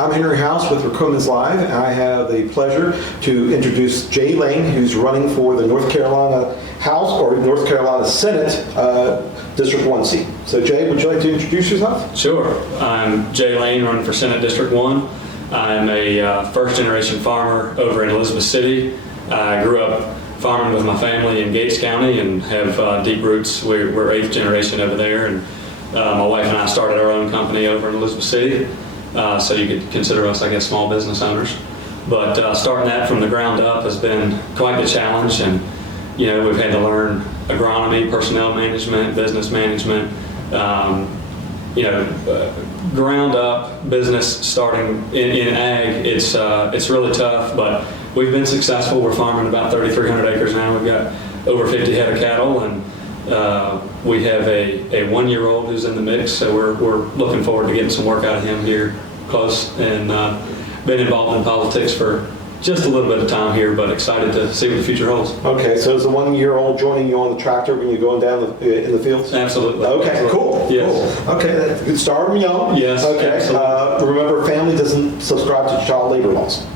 I'm Henry House with Perquimans Live, and I have the pleasure to introduce Jay Lane, who's running for the North Carolina House or North Carolina Senate District 1 seat. So Jay, would you like to introduce yourself? Sure. I'm Jay Lane, running for Senate District 1. I'm a first-generation farmer over in Elizabeth City. I grew up farming with my family in Gates County and have deep roots. We're eighth generation over there, and my wife and I started our own company over in Elizabeth City. So you could consider us, I guess, small business owners. But starting that from the ground up has been quite the challenge, and we've had to learn agronomy, personnel management, business management. Ground up business starting in ag, it's really tough, but we've been successful. We're farming about 3,300 acres now. We've got over 50 head of cattle, and we have a 1-year-old who's in the mix, so we're looking forward to getting some work out of him here close, and been involved in politics for just a little bit of time here, but excited to see what the future holds. Okay, so is the 1-year-old joining you on the tractor when you're going down in the fields? Absolutely. Okay, Absolutely. cool. Yes. Cool. Okay, that's a good start. Young. Yes. Okay. Absolutely. Remember, family doesn't subscribe to child labor laws.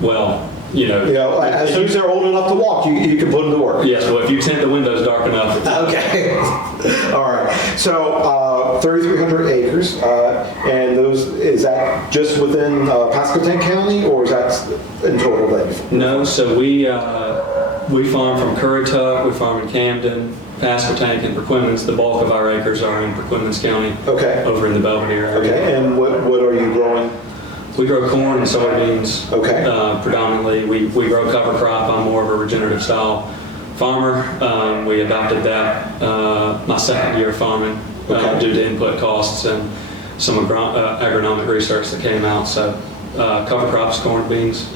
Well, as soon as they're old enough to walk, you can put them to work. Yes. Well, if you tint the windows dark enough. Okay. All right. So 3,300 acres, and is that just within Pasquotank County, or is that in total then? No. So we farm from Currituck, we farm in Camden, Pasquotank, and Perquimans. The bulk of our acres are in Perquimans County. Okay. Over in the Belvedere area. Okay. And what are you growing? We grow corn and soybeans. Okay. Predominantly, we grow cover crop. I'm more of a regenerative style farmer. We adopted that my second year of farming due to input costs and some agronomic research that came out. So cover crops, corn, beans.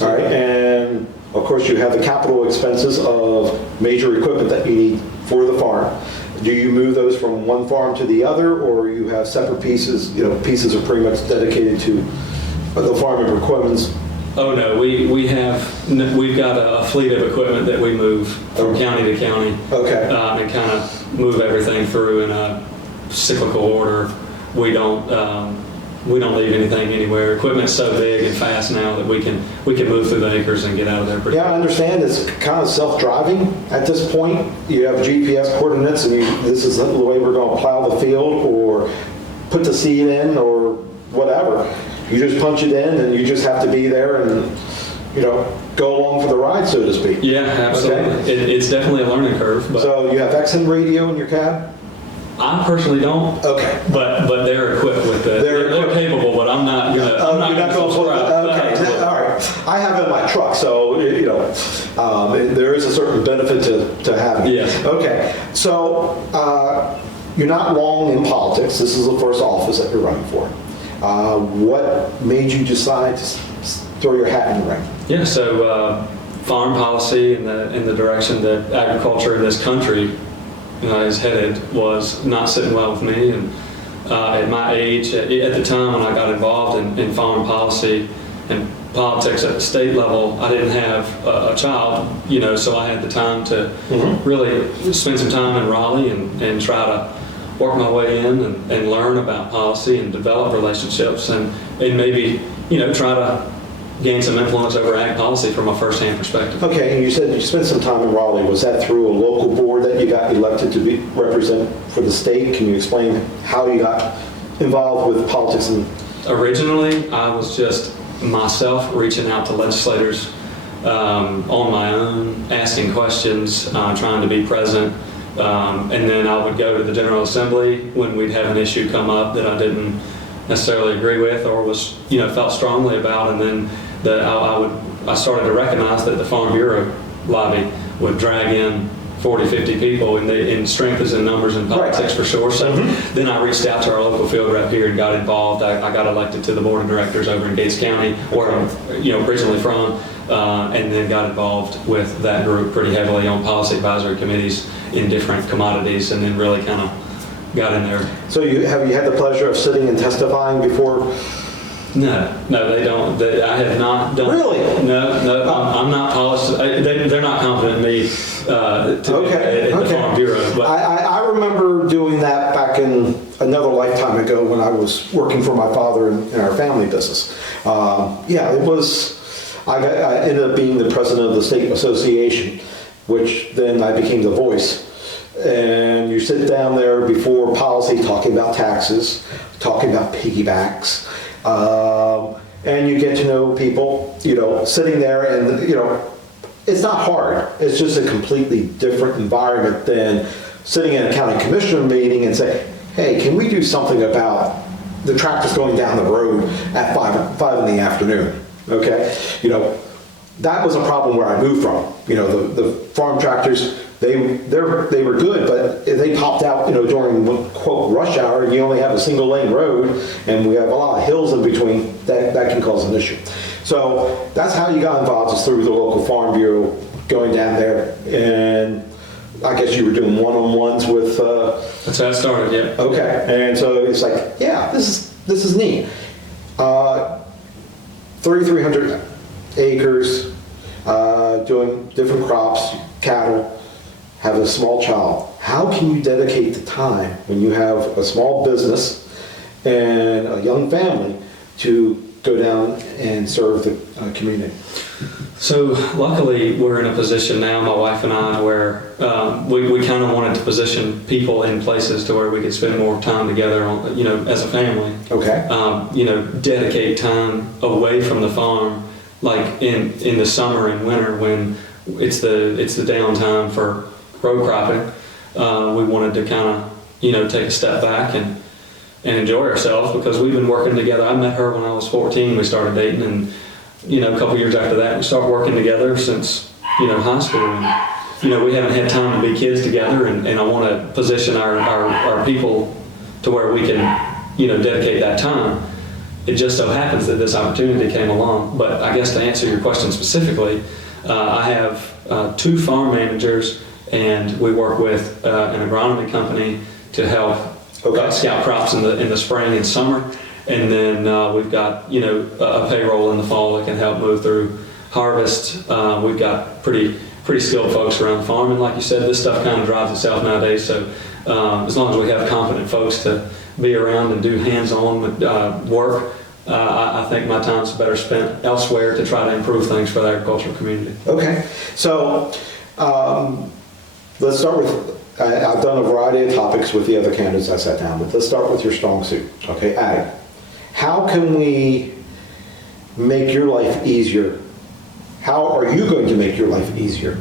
All right. And of course, you have the capital expenses of major equipment that you need for the farm. Do you move those from one farm to the other, or you have separate pieces? Pieces are pretty much dedicated to the farm and Perquimans. Oh no, we've got a fleet of equipment that we move from county to county. Okay. And kind of move everything through in a cyclical order. We don't leave anything anywhere. Equipment's so big and fast now that we can move through the acres and get out of there pretty quick. I understand it's kind of self-driving at this point. You have GPS coordinates, and this is the way we're going to plow the field or put the seed in or whatever. You just punch it in, and you just have to be there and go along for the ride, so to speak. Yeah, absolutely. Okay. It's definitely a learning curve. But so you have XM radio in your cab? I personally don't. Okay. But they're equipped with it. They're capable, but I'm not going to. I'm not going to subscribe. Okay. All right. I have it in my truck, so there is a certain benefit to having it. Yes. Okay. So you're not long in politics. This is the first office that you're running for. What made you decide to throw your hat in the ring? Yeah. So farm policy and the direction that agriculture in this country is headed was not sitting well with me, and at my age, at the time when I got involved in farm policy and politics at the state level, I didn't have a child, so I had the time to really spend some time in Raleigh and try to work my way in and learn about policy and develop relationships and maybe try to gain some influence over ag policy from a first-hand perspective. Okay, and you said you spent some time in Raleigh. Was that through a local board that you got elected to represent for the state? Can you explain how you got involved with politics? Originally, I was just myself reaching out to legislators on my own, asking questions, trying to be present, and then I would go to the General Assembly when we'd have an issue come up that I didn't necessarily agree with or was felt strongly about, and then I started to recognize that the Farm Bureau lobby would drag in 40, 50 people, and strength is in numbers in politics for sure. So then I reached out to our local field rep here and got involved. I got elected to the board of directors over in Gates County, where I'm originally from, and then got involved with that group pretty heavily on policy advisory committees in different commodities, and then really kind of got in there. So have you had the pleasure of sitting and testifying before? No, they don't. I have not done. Really? No, I'm not polished. They're not confident in me at the Farm Bureau. But I remember doing that back back in another lifetime ago when I was working for my father in our family business. Yeah, it was, I ended up being the president of the state association, which then I became the voice. And you sit down there before policy talking about taxes, talking about piggybacks, and you get to know people, sitting there and, it's not hard. It's just a completely different environment than sitting in a county commissioner meeting and say, hey, can we do something about the tractors going down the road at 5 in the afternoon? Okay? That was a problem where I moved from. The farm tractors, they were good, but they popped out, during quote rush hour, and you only have a single lane road, and we have a lot of hills in between. That can cause an issue. So that's how you got involved, is through the local farm bureau, going down there, and I guess you were doing one-on-ones with. That's how it started, yeah. Okay, and so it's like, yeah, this is neat. 3,300 acres, doing different crops, cattle. Have a small child. How can you dedicate the time when you have a small business and a young family to go down and serve the community? So luckily we're in a position now, my wife and I, where we kind of wanted to position people in places to where we could spend more time together, as a family. Okay. Dedicate time away from the farm, like in the summer and winter when it's the downtime for row cropping. We wanted to kind of, take a step back and enjoy ourselves, because we've been working together. I met her when I was 14. We started dating, and a couple years after that, we started working together since high school. And we haven't had time to be kids together, and I want to position our people to where we can dedicate that time. It just so happens that this opportunity came along. But I guess to answer your question specifically, I have 2 farm managers, and we work with an agronomy company to help scout crops in the spring and summer, and then we've got a payroll in the fall that can help move through harvest. We've got pretty skilled folks around the farm, and like you said, this stuff kind of drives itself nowadays. So as long as we have competent folks to be around and do hands-on work, I think my time's better spent elsewhere to try to improve things for the agricultural community. Okay, so. Let's start with, I've done a variety of topics with the other candidates I sat down with. Let's start with your strong suit, okay, ag. How can we make your life easier? How are you going to make your life easier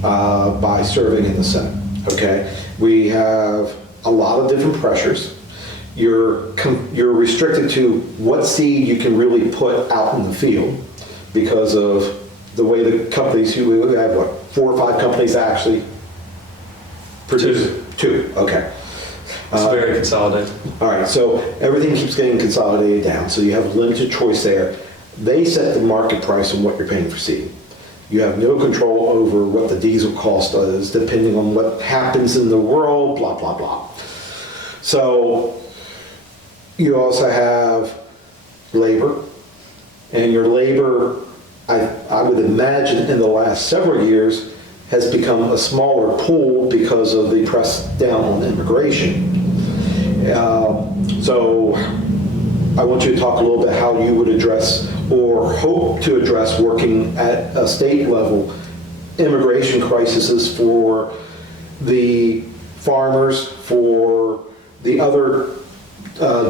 by serving in the Senate, okay? We have a lot of different pressures. You're restricted to what seed you can really put out in the field because of the way the companies, we have 4 or 5 companies actually produce? 2, okay. It's very consolidated. All right, so everything keeps getting consolidated down, so you have limited choice there. They set the market price on what you're paying for seed. You have no control over what the diesel cost is, depending on what happens in the world, blah, blah, blah. So you also have labor, and your labor, I would imagine in the last several years, has become a smaller pool because of the press down on immigration. So I want you to talk a little bit how you would address or hope to address, working at a state level, immigration crises for the farmers, for the other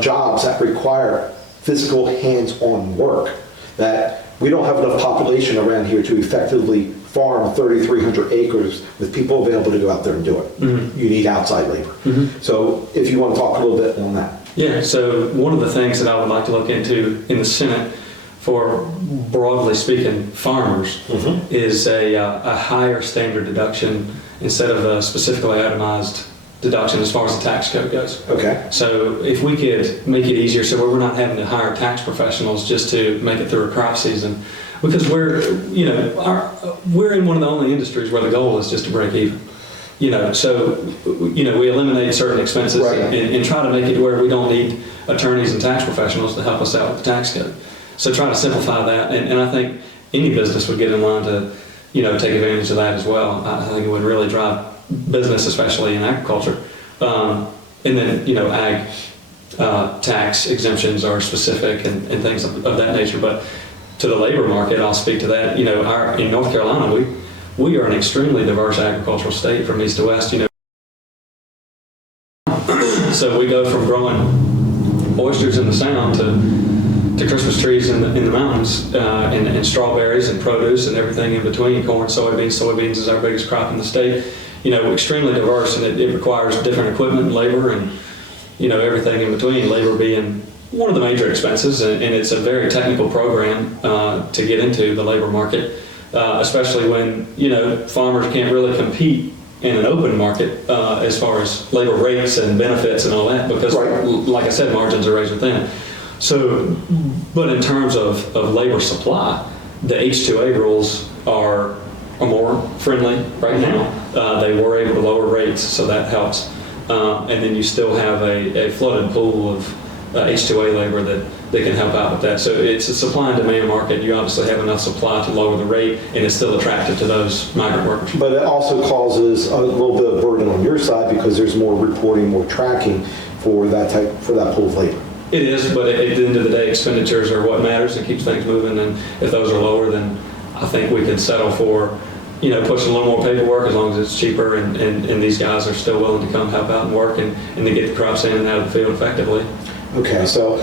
jobs that require physical hands-on work, that we don't have enough population around here to effectively farm 3,300 acres with people available to go out there and do it. Mm-hmm. You need outside labor. Mm-hmm. So if you want to talk a little bit on that. Yeah, so one of the things that I would like to look into in the Senate for, broadly speaking, farmers, mm-hmm. is a higher standard deduction instead of a specifically itemized deduction as far as the tax code goes. Okay. So if we could make it easier so we're not having to hire tax professionals just to make it through a crop season, because we're in one of the only industries where the goal is just to break even. So we eliminate certain expenses, right, and try to make it where we don't need attorneys and tax professionals to help us out with the tax code. So try to simplify that, and I think any business would get in line to take advantage of that as well. I think it would really drive business, especially in agriculture. And And then, ag tax exemptions are specific and things of that nature. But to the labor market, I'll speak to that. In North Carolina, we are an extremely diverse agricultural state from east to west. So we go from growing oysters in the Sound to Christmas trees in the mountains, and strawberries and produce and everything in between. Corn, soybeans. Soybeans is our biggest crop in the state. Extremely diverse, and it requires different equipment, labor, and everything in between. Labor being one of the major expenses, and it's a very technical program to get into the labor market, especially when farmers can't really compete in an open market as far as labor rates and benefits and all that, because like I said, margins are razor thin. So, but in terms of labor supply, the H-2A rules are more friendly right now. They were able to lower rates, so that helps. And then you still have a flooded pool of H-2A labor that can help out with that. So it's a supply and demand market. You obviously have enough supply to lower the rate, and it's still attractive to those migrant workers. But it also causes a little bit of burden on your side because there's more reporting, more tracking for that pool of labor. It is, but at the end of the day, expenditures are what matters and keeps things moving. And if those are lower, then I think we can settle for, pushing a little more paperwork as long as it's cheaper, and these guys are still willing to come help out and work and to get the crops in and out of the field effectively. Okay, so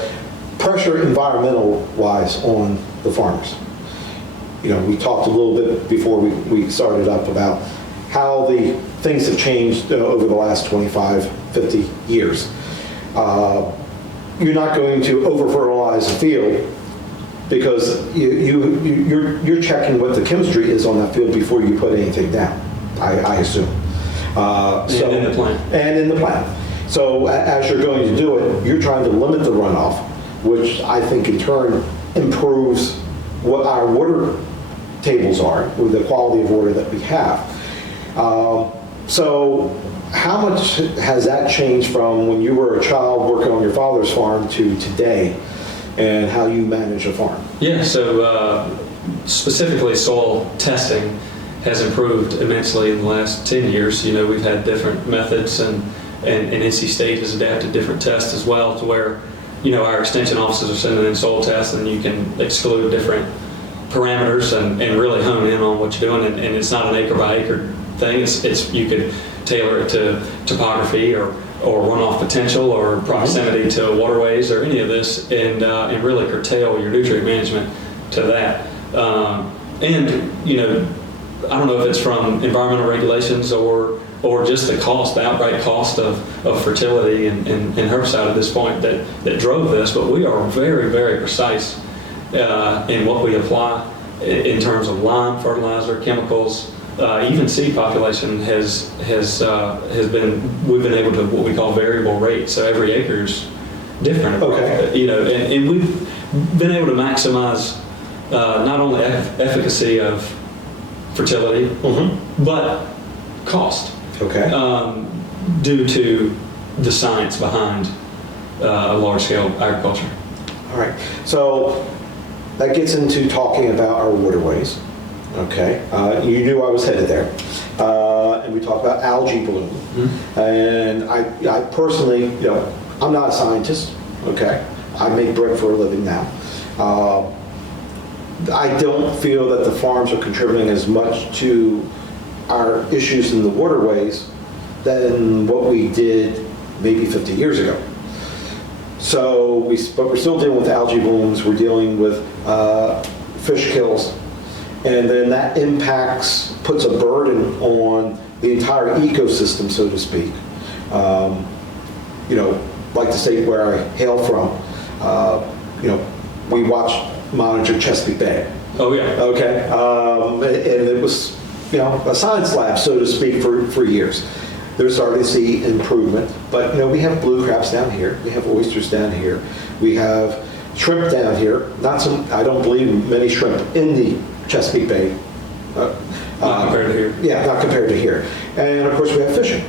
pressure environmental-wise on the farmers. We talked a little bit before we started up about how the things have changed over the last 25, 50 years. You're not going to over-fertilize the field because you're checking what the chemistry is on that field before you put anything down, I assume. And in the plant. And in the plant. So as you're going to do it, you're trying to limit the runoff, which I think in turn improves what our water tables are, with the quality of water that we have. So how much has that changed from when you were a child working on your father's farm to today, and how you manage a farm? Yeah, so specifically soil testing has improved immensely in the last 10 years. We've had different methods, and NC State has adapted different tests as well, to where our extension officers are sending in soil tests, and you can exclude different parameters and really hone in on what you're doing. And it's not an acre by acre thing. It's you could tailor it to topography or runoff potential or proximity to waterways or any of this, and really curtail your nutrient management to that. And I don't know if it's from environmental regulations or just the outright cost of fertility and herbicide at this point that drove this, but we are very, very precise in what we apply in terms of lime, fertilizer, chemicals. Even seed population we've been able to what we call variable rate. So every acre's different. Okay. And we've been able to maximize not only efficacy of fertility, but cost. Okay. Due to the science behind large-scale agriculture. All right. So that gets into talking about our waterways. Okay. You knew I was headed there. And we talked about algae bloom. And I personally, I'm not a scientist. Okay. I make bread for a living now. I don't feel that the farms are contributing as much to our issues in the waterways than what we did maybe 50 years ago. But we're still dealing with algae blooms, we're dealing with fish kills, and then that puts a burden on the entire ecosystem, so to speak. Like the state where I hail from, we monitor Chesapeake Bay. Oh yeah. Okay. And it was a science lab, so to speak, for years. They're starting to see improvement, but we have blue crabs down here, we have oysters down here, we have shrimp down here. I don't believe many shrimp in the Chesapeake Bay. Not compared to here. Yeah, not compared to here. And of course we have fishing.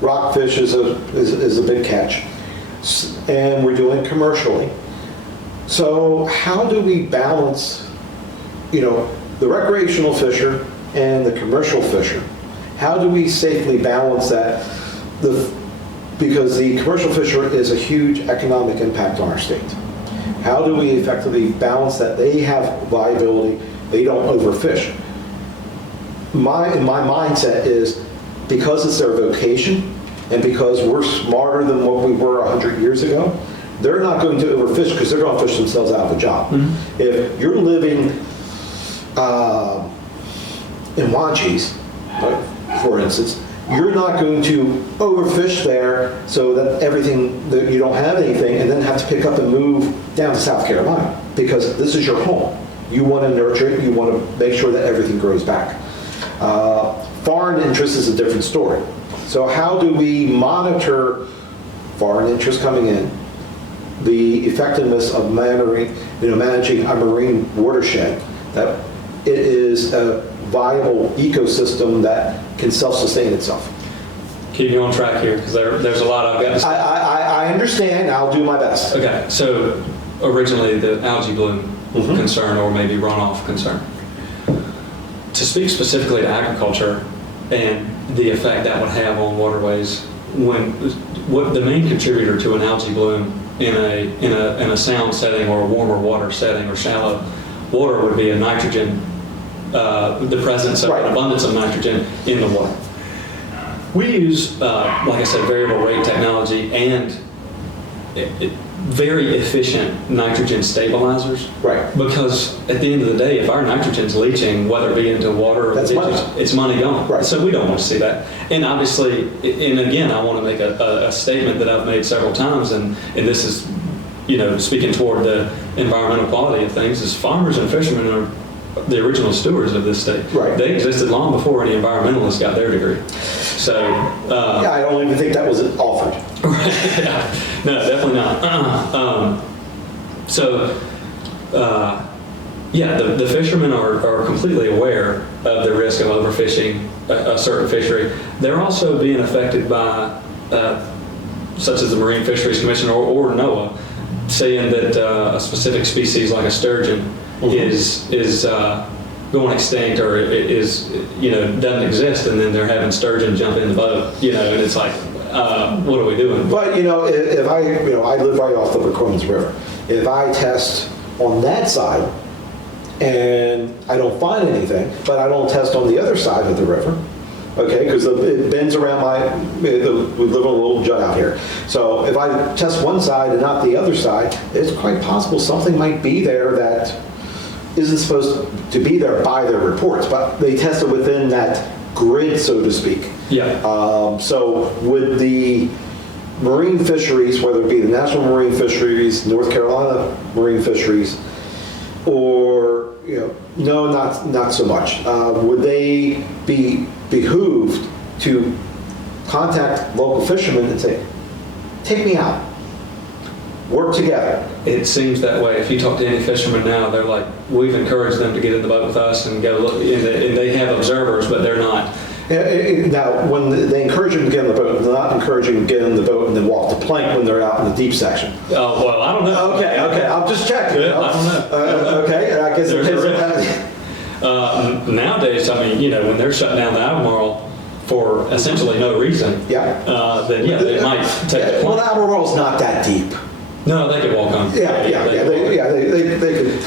Rockfish is a big catch, and we're doing commercially. So how do we balance, the recreational fisher and the commercial fisher? How do we safely balance that? because the commercial fishery is a huge economic impact on our state. How do we effectively balance that? They have viability, they don't overfish. My mindset is, because it's their vocation and because we're smarter than what we were 100 years ago, they're not going to overfish because they're going to fish themselves out of a job. Mm-hmm. If you're living in Wanchese, for instance, you're not going to overfish there so that that you don't have anything and then have to pick up and move down to South Carolina, because this is your home. You want to nurture it, you want to make sure that everything grows back. Foreign interest is a different story. So how do we monitor foreign interest coming in, the effectiveness of managing a marine watershed, that it is a viable ecosystem that can self-sustain itself? Keep you on track here, because there's a lot I've got to say. I understand. I'll do my best. Okay, so originally the algae bloom concern, or maybe runoff concern. To speak specifically to agriculture and the effect that would have on waterways, what the main contributor to an algae bloom in a sound setting or a warmer water setting or shallow water would be a nitrogen, the presence of an abundance of nitrogen in the water. We use, like I said, variable rate technology and very efficient nitrogen stabilizers. Right. Because at the end of the day, if our nitrogen's leaching, whether it be into water or ditches, it's money gone. Right. So we don't want to see that. And obviously, and again, I want to make a statement that I've made several times, and this is, speaking toward the environmental quality of things, is farmers and fishermen are the original stewards of this state. Right. They existed long before any environmentalists got their degree. So I don't even think that was offered. Right. Yeah. No, definitely not. The fishermen are completely aware of the risk of overfishing a certain fishery. They're also being affected by, such as the Marine Fisheries Commission or NOAA, saying that a specific species like a sturgeon is going extinct, or is doesn't exist, and then they're having sturgeon jump in the boat, and it's like, what are we doing? But if I live right off the Perquimans River, if I test on that side and I don't find anything, but I don't test on the other side of the river, okay, because it bends around we live on a little jut out here. So if I test one side and not the other side, it's quite possible something might be there that isn't supposed to be there by their reports, but they tested within that grid, so to speak. Yeah. So would the marine fisheries, whether it be the National Marine Fisheries, North Carolina Marine Fisheries, or no, not so much. Would they be behooved to contact local fishermen and say, "Take me out, work together"? It seems that way. If you talk to any fishermen now, they're like, we've encouraged them to get in the boat with us and go look, and they have observers, but they're not. Now, when they encourage them to get in the boat, they're not encouraging them to get in the boat and then walk the plank when they're out in the deep section. Oh, well, I don't know. Okay, I'm just checking. Yeah, I don't know. Okay, I guess nowadays, when they're shutting down the Albemarle for essentially no reason, they might take the plank. Well, the Albemarle's not that deep. No, they could walk on. They could.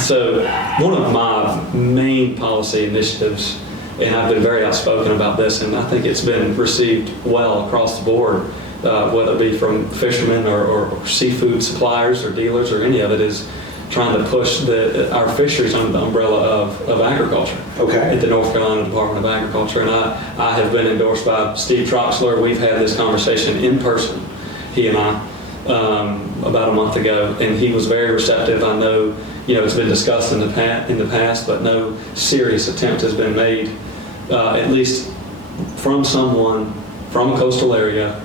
So one of my main policy initiatives, and I've been very outspoken about this, and I think it's been received well across the board, whether it be from fishermen or seafood suppliers or dealers or any of it, is trying to push our fisheries under the umbrella of agriculture. Okay. At the North Carolina Department of Agriculture. And I have been endorsed by Steve Troxler. We've had this conversation in person, he and I, about a month ago, and he was very receptive. I know, it's been discussed in the past, but no serious attempt has been made, at least from someone from a coastal area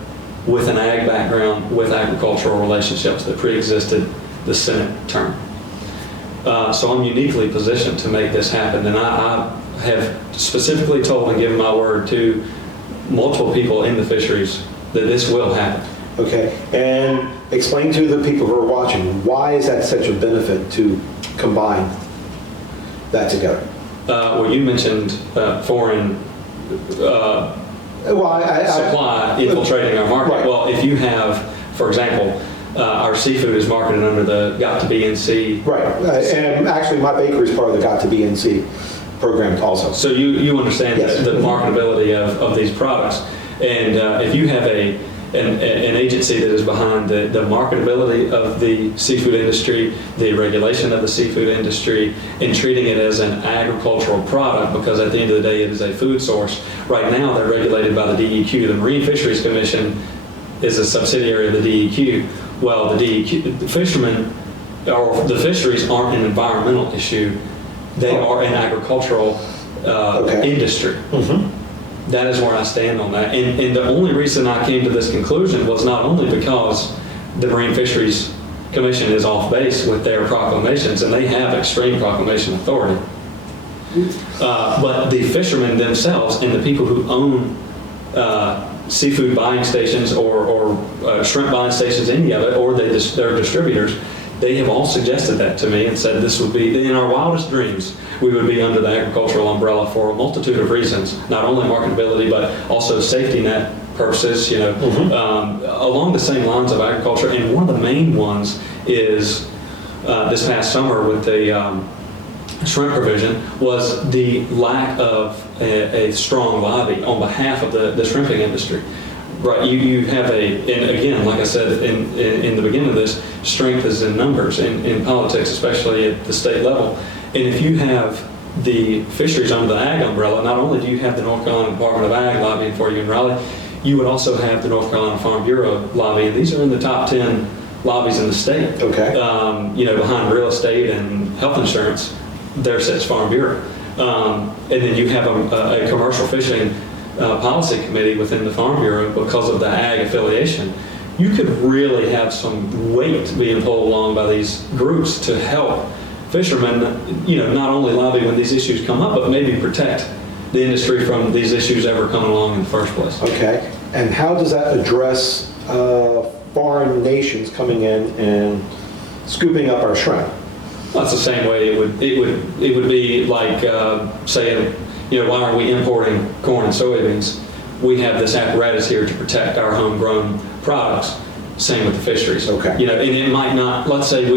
with an ag background, with agricultural relationships that pre-existed the Senate term. So I'm uniquely positioned to make this happen, and I have specifically told and given my word to multiple people in the fisheries that this will happen. Okay, and explain to the people who are watching, why is that such a benefit to combine that together? Well, you mentioned foreign Well, supply infiltrating our market. Right. Well, if you have, for example, our seafood is marketed under the Got to Be NC. Right, and actually my bakery is part of the Got to Be NC program also. So you understand Yes. the marketability of these products. And if you have an agency that is behind the marketability of the seafood industry, the regulation of the seafood industry, and treating it as an agricultural product, because at the end of the day it is a food source. Right now they're regulated by the DEQ. The Marine Fisheries Commission is a subsidiary of the DEQ. Well, the DEQ, the fishermen, or the fisheries aren't an environmental issue. They are an agricultural industry. Mm-hmm. That is where I stand on that. And the only reason I came to this conclusion was not only because the Marine Fisheries Commission is off base with their proclamations, and they have extreme proclamation authority, but the fishermen themselves and the people who own seafood buying stations or shrimp buying stations, any of it, or their distributors, they have all suggested that to me and said this would be, in our wildest dreams, we would be under the agricultural umbrella for a multitude of reasons, not only marketability, but also safety net purposes, along the same lines of agriculture. And one of the main ones is this past summer with the shrimp provision was the lack of a strong lobby on behalf of the shrimping industry. Right, you have and again, like I said in the beginning of this, strength is in numbers in politics, especially at the state level. And if you have the fisheries under the ag umbrella, not only do you have the North Carolina Department of Ag lobbying for you in Raleigh, you would also have the North Carolina Farm Bureau lobby, and these are in the top 10 lobbies in the state. Okay. Behind real estate and health insurance, there sits Farm Bureau. And then you have a commercial fishing policy committee within the Farm Bureau because of the ag affiliation. You could really have some weight being pulled along by these groups to help fishermen, not only lobby when these issues come up, but maybe protect the industry from these issues ever coming along in the first place. Okay, and how does that address foreign nations coming in and scooping up our shrimp? Well, that's the same way it would be like saying, why are we importing corn and soybeans? We have this apparatus here to protect our homegrown products. Same with the fisheries. Okay. And it might not, let's say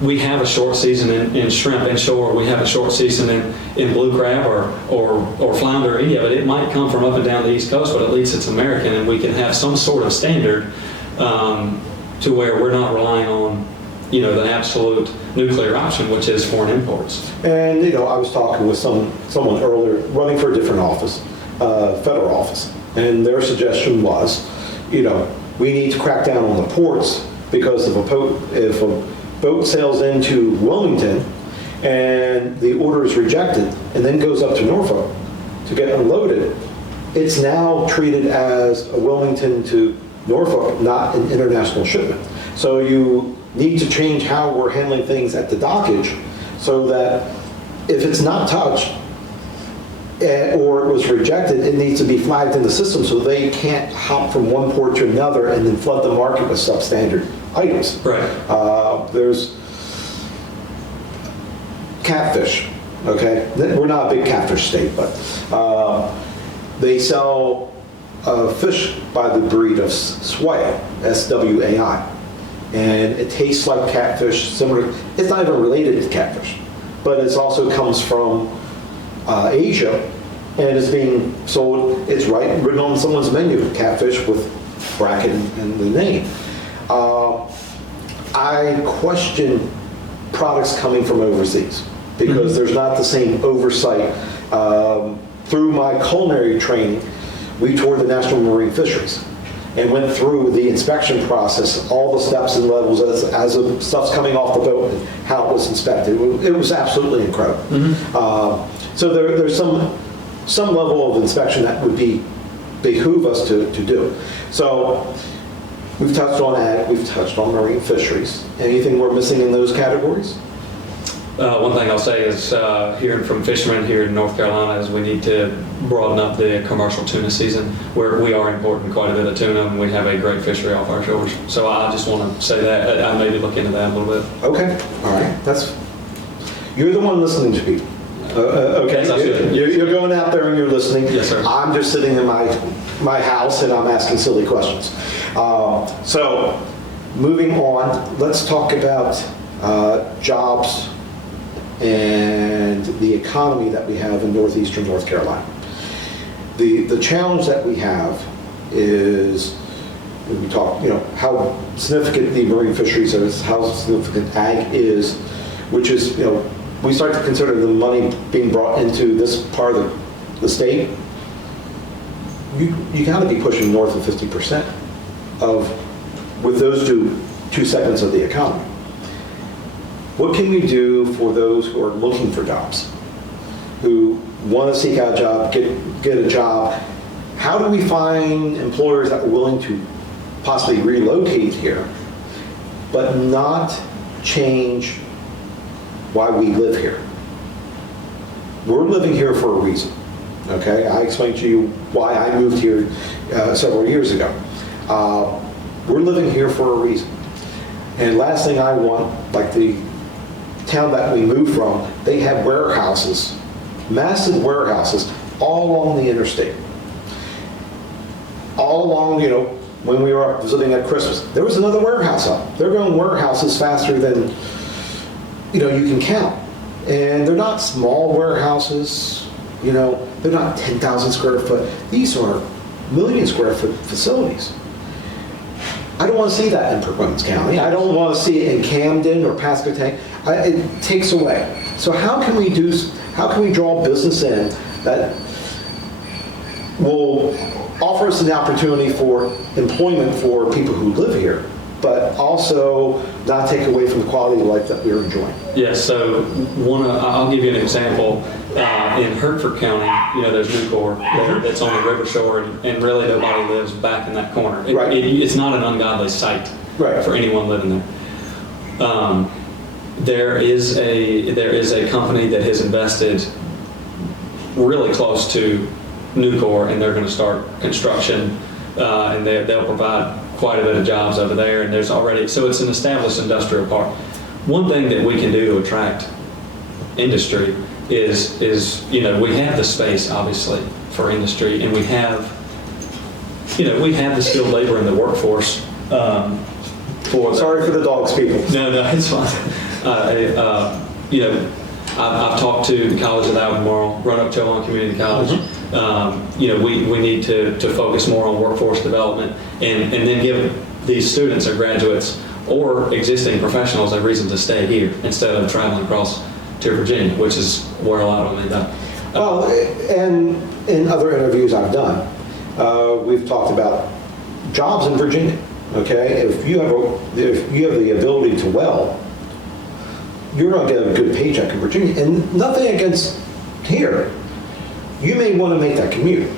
we have a short season in shrimp inshore, we have a short season in blue crab or flounder or any of it. It might come from up and down the East Coast, but at least it's American, and we can have some sort of standard to where we're not relying on the absolute nuclear option, which is foreign imports. And, I was talking with someone earlier running for a different office, federal office, and their suggestion was, we need to crack down on the ports, because if a boat sails into Wilmington and the order is rejected and then goes up to Norfolk to get unloaded, it's now treated as a Wilmington to Norfolk, not an international shipment. So you need to change how we're handling things at the dockage so that if it's not touched or it was rejected, it needs to be flagged in the system so they can't hop from one port to another and then flood the market with substandard items. Right. There's catfish, okay? We're not a big catfish state, but they sell fish by the breed of swai, S-W-A-I. And it tastes like catfish, similar. It's not even related to catfish, but it also comes from Asia, and it's being sold. It's written on someone's menu, catfish with bracket and the name. I question products coming from overseas because there's not the same oversight. Through my culinary training, we toured the National Marine Fisheries and went through the inspection process, all the steps and levels as the stuff's coming off the boat and how it was inspected. It was absolutely incredible. So there's some level of inspection that would behoove us to do. So we've touched on ag, we've touched on marine fisheries. Anything we're missing in those categories? One thing I'll say is hearing from fishermen here in North Carolina is we need to broaden up the commercial tuna season, where we are importing quite a bit of tuna and we have a great fishery off our shores. So I just want to say that. I maybe look into that a little bit. Okay, all right. You're the one listening to people. Okay, Yes, I should. you're going out there and you're listening. Yes, sir. I'm just sitting in my house and I'm asking silly questions. So, moving on, let's talk about jobs and the economy that we have in northeastern North Carolina. The challenge that we have is, when we talk, how significant the marine fisheries is, how significant ag is, which is, we start to consider the money being brought into this part of the state, you got to be pushing north of 50% with those two segments of the economy. What can we do for those who are looking for jobs, who want to seek out a job, get a job? How do we find employers that are willing to possibly relocate here, but not change why we live here? We're living here for a reason, okay? I explained to you why I moved here several years ago. We're living here for a reason. And last thing I want, like the town that we moved from, they have warehouses, massive warehouses, all along the interstate. All along, when we were up visiting at Christmas, there was another warehouse up. They're growing warehouses faster than, you can count. And they're not small warehouses, they're not 10,000 square foot. These are million square foot facilities. I don't want to see that in Perquimans County. I don't want to see it in Camden or Pasquotank. It takes away. So how can we draw business in that will offer us an opportunity for employment for people who live here, but also not take away from the quality of life that we're enjoying? Yes, so I'll give you an example. In Hertford County, there's Nucor that's on the river shore, and really nobody lives back in that corner. Right. It's not an ungodly site for anyone living there. There is a company that has invested really close to Nucor, and they're going to start construction, and they'll provide quite a bit of jobs over there. And so it's an established industrial park. One thing that we can do to attract industry is we have the space, obviously, for industry, and we have the skilled labor in the workforce Sorry for the dogs, people. No, it's fine. I've talked to the College of Albemarle, Roanoke Chowan Community College. We need to focus more on workforce development and then give these students or graduates or existing professionals a reason to stay here instead of traveling across to Virginia, which is where a lot of them end up. Well, and in other interviews I've done, we've talked about jobs in Virginia. Okay, if you have the ability to weld, you're going to get a good paycheck in Virginia. And nothing against here. You may want to make that commute,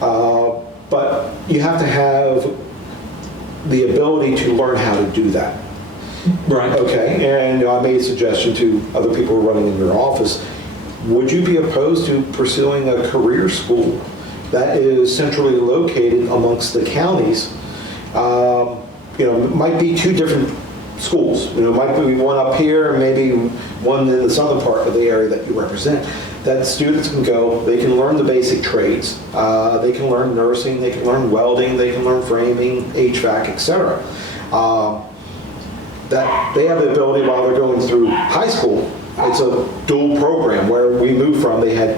but you have to have the ability to learn how to do that. Right. Okay, and I made a suggestion to other people running in your office. Would you be opposed to pursuing a career school that is centrally located amongst the counties? It might be two different schools. It might be one up here and maybe one in the southern part of the area that you represent. That students can go, they can learn the basic trades, they can learn nursing, they can learn welding, they can learn framing, HVAC, etc. That they have the ability while they're going through high school. It's a dual program where we moved from. They had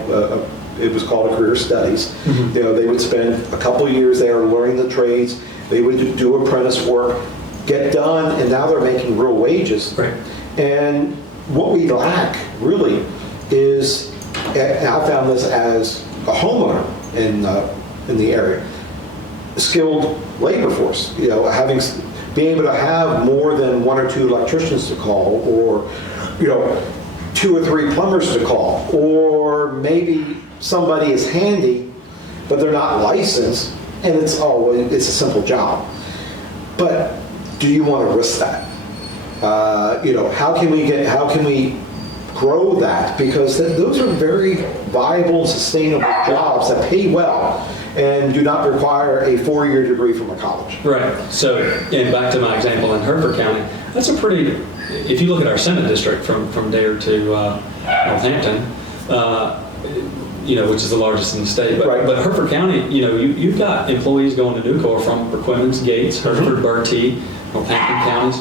it was called a career studies. Mm-hmm. They would spend a couple years there learning the trades. They would do apprentice work, get done, and now they're making real wages. Right. And what we lack really is, and I found this as a homeowner in the area, skilled labor force. Being able to have more than one or two electricians to call, or two or three plumbers to call, or maybe somebody is handy, but they're not licensed, and it's a simple job. But do you want to risk that? How can we grow that? Because those are very viable, sustainable jobs that pay well and do not require a 4-year degree from a college. Right. So, and back to my example in Hertford County, that's if you look at our Senate district from Dare to Northampton, which is the largest in the state. But, Right. but Hertford County, you've got employees going to Nucor from Perquimans, Gates, Hertford, Bertie, or Perquimans counties.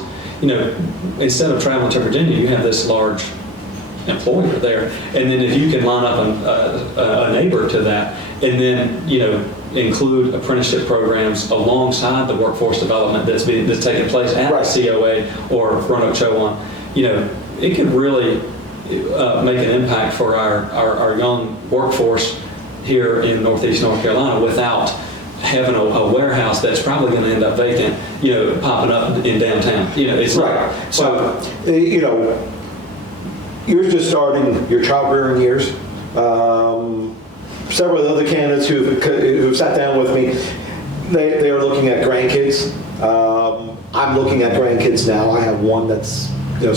Instead of traveling to Virginia, you have this large employer there. And then if you can line up a neighbor to that, and then, include apprenticeship programs alongside the workforce development that's taking place at Right. the COA or Roanoke Chowan, it could really make an impact for our young workforce here in Northeast North Carolina without having a warehouse that's probably going to end up vacant, popping up in downtown. It's Right. So, You're just starting your childbearing years. Several of the other candidates who've sat down with me, they are looking at grandkids. I'm looking at grandkids now. I have one that's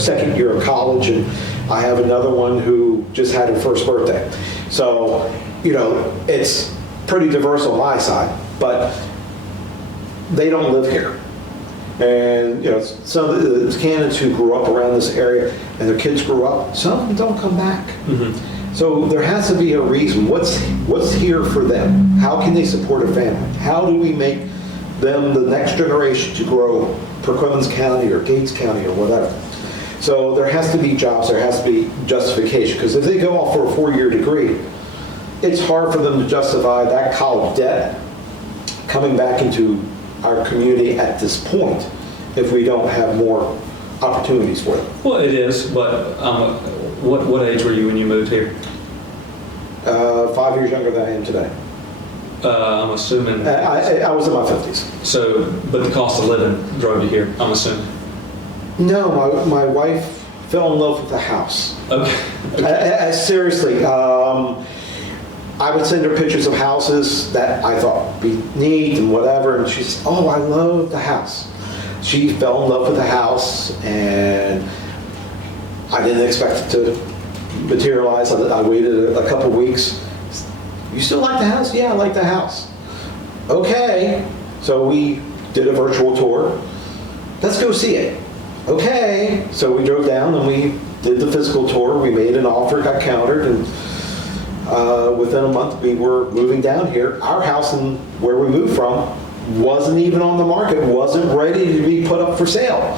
second year of college, and I have another one who just had her first birthday. So, it's pretty diverse on my side, but they don't live here. And, some of the candidates who grew up around this area and their kids grew up, some of them don't come back. mhm. So there has to be a reason. What's here for them? How can they support a family? How do we make them the next generation to grow Perquimans County or Gates County or whatever? So there has to be jobs, there has to be justification. Because if they go off for a 4-year degree, it's hard for them to justify that college debt coming back into our community at this point if we don't have more opportunities for them. Well, it is, but what age were you when you moved here? 5 years younger than I am today. I'm assuming. I was in my 50s. So, but the cost of living drove you here, I'm assuming. No, my wife fell in love with the house. Okay. Seriously, I would send her pictures of houses that I thought would be neat and whatever, and she says, "Oh, I love the house." She fell in love with the house, and I didn't expect it to materialize. I waited a couple weeks. "You still like the house?" "Yeah, I like the house." "Okay." So we did a virtual tour. "Let's go see it." "Okay." So we drove down and we did the physical tour. We made an offer, got countered, and within a month we were moving down here. Our house where we moved from wasn't even on the market, wasn't ready to be put up for sale.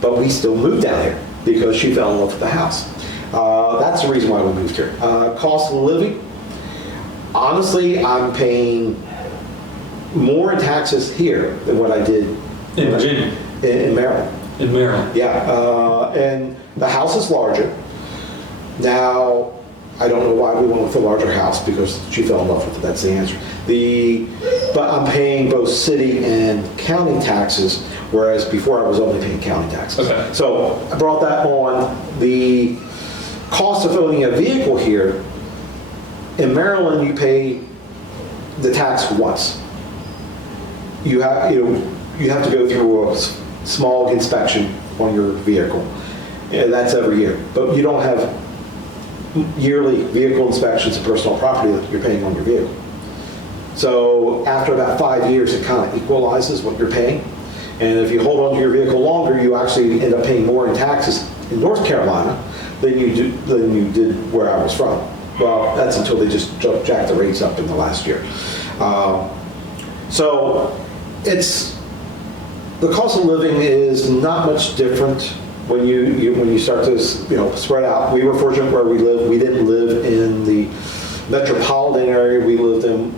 But we still moved down here because she fell in love with the house. That's the reason why we moved here. Cost of living, honestly, I'm paying more in taxes here than what I did In Virginia? In Maryland. In Maryland? Yeah, and the house is larger. Now, I don't know why we went with the larger house, because she fell in love with it, that's the answer. But I'm paying both city and county taxes, whereas before I was only paying county taxes. Okay. So I brought that on. The cost of owning a vehicle here, in Maryland, you pay the tax once. You have to go through a small inspection on your vehicle, and that's every year. But you don't have yearly vehicle inspections of personal property that you're paying on your vehicle. So after about 5 years, it kind of equalizes what you're paying. And if you hold on to your vehicle longer, you actually end up paying more in taxes in North Carolina than you did where I was from. Well, that's until they just jacked the rates up in the last year. So the cost of living is not much different when you start to spread out. We were fortunate where we lived. We didn't live in the metropolitan area. We lived in,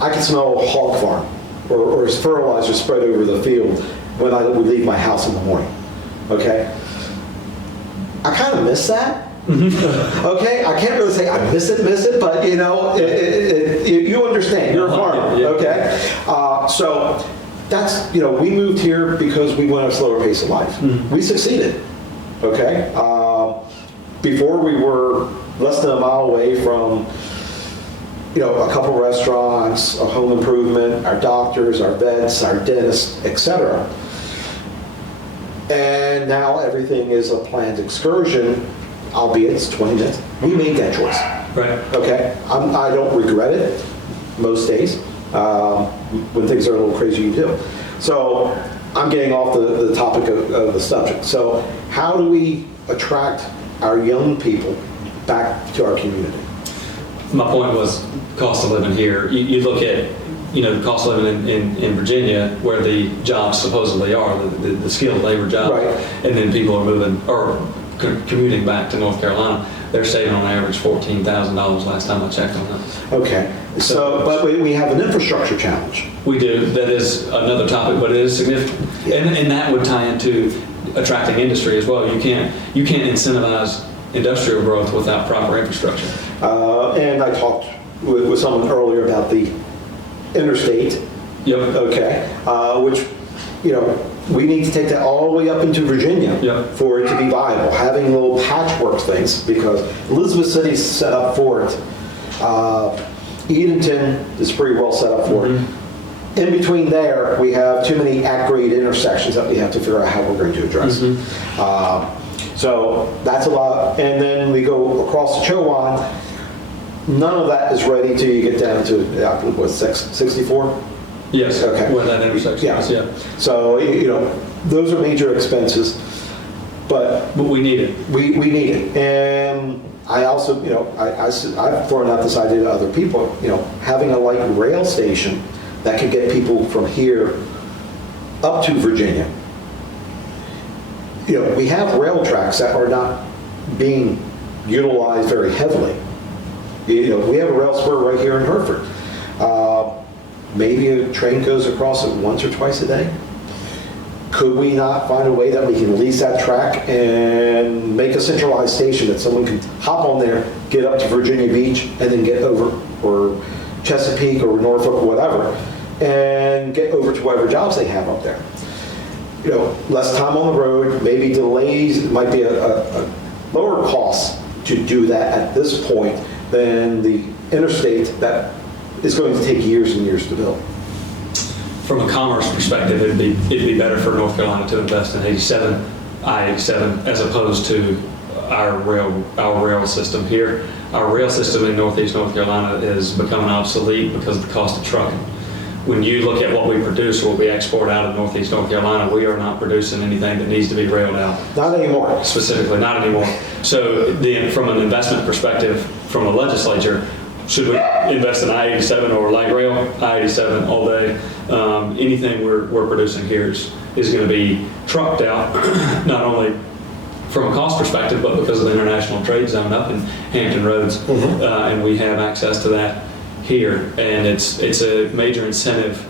I could smell a hog farm or fertilizer spread over the field when I would leave my house in the morning. Okay? I kind of miss that. Okay? I can't really say I miss it, but you understand. You're a farmer. Yeah. Okay? So that's, we moved here because we went at a slower pace of life. We succeeded. Okay? Before we were less than a mile away from a couple restaurants, a home improvement, our doctors, our vets, our dentists, etc. And now everything is a planned excursion, albeit it's 20 minutes. We made that choice. Right. Okay? I don't regret it most days. When things are a little crazy, you do. So I'm getting off the topic of the subject. So how do we attract our young people back to our community. My point was cost of living here. You look at, the cost of living in Virginia, where the jobs supposedly are, the skilled labor jobs, Right. and then people are moving or commuting back to North Carolina. They're saving on average $14,000 last time I checked on that. Okay, so, but we have an infrastructure challenge. We do. That is another topic, but it is significant, and that would tie into attracting industry as well. You can't incentivize industrial growth without proper infrastructure. And I talked with someone earlier about the interstate. Yep. Okay, which, we need to take that all the way up into Virginia Yep. for it to be viable. Having little patchwork things, because Elizabeth City's set up for it. Edenton is pretty well set up for it. In between there, we have too many at-grade intersections that we have to figure out how we're going to address. So that's a lot. And then we go across the Chowan. None of that is ready till you get down to, I believe, what, 64? Yes. Okay. Where that intersection Yeah. is. Yeah. So, those are major expenses, but But we need it. we need it. And I also, I've thrown out this idea to other people, having a light rail station that could get people from here up to Virginia. We have rail tracks that are not being utilized very heavily. We have a rail spur right here in Hereford. Maybe a train goes across it once or twice a day. Could we not find a way that we can lease that track and make a centralized station that someone can hop on there, get up to Virginia Beach, and then get over, or Chesapeake or Norfolk, whatever, and get over to whatever jobs they have up there? Less time on the road, maybe delays, it might be a lower cost to do that at this point than the interstate that is going to take years and years to build. From a commerce perspective, it'd be better for North Carolina to invest in I-87, as opposed to our rail system here. Our rail system in Northeast North Carolina is becoming obsolete because of the cost of trucking. When you look at what we produce or what we export out of Northeast North Carolina, we are not producing anything that needs to be railed out. Not anymore. Specifically, not anymore. So from an investment perspective, from the legislature, should we invest in I-87 or light rail? I-87 all day. Anything we're producing here is going to be trucked out, not only from a cost perspective, but because of the international trade zone up in Hampton Roads, and we have access to that here, and it's a major incentive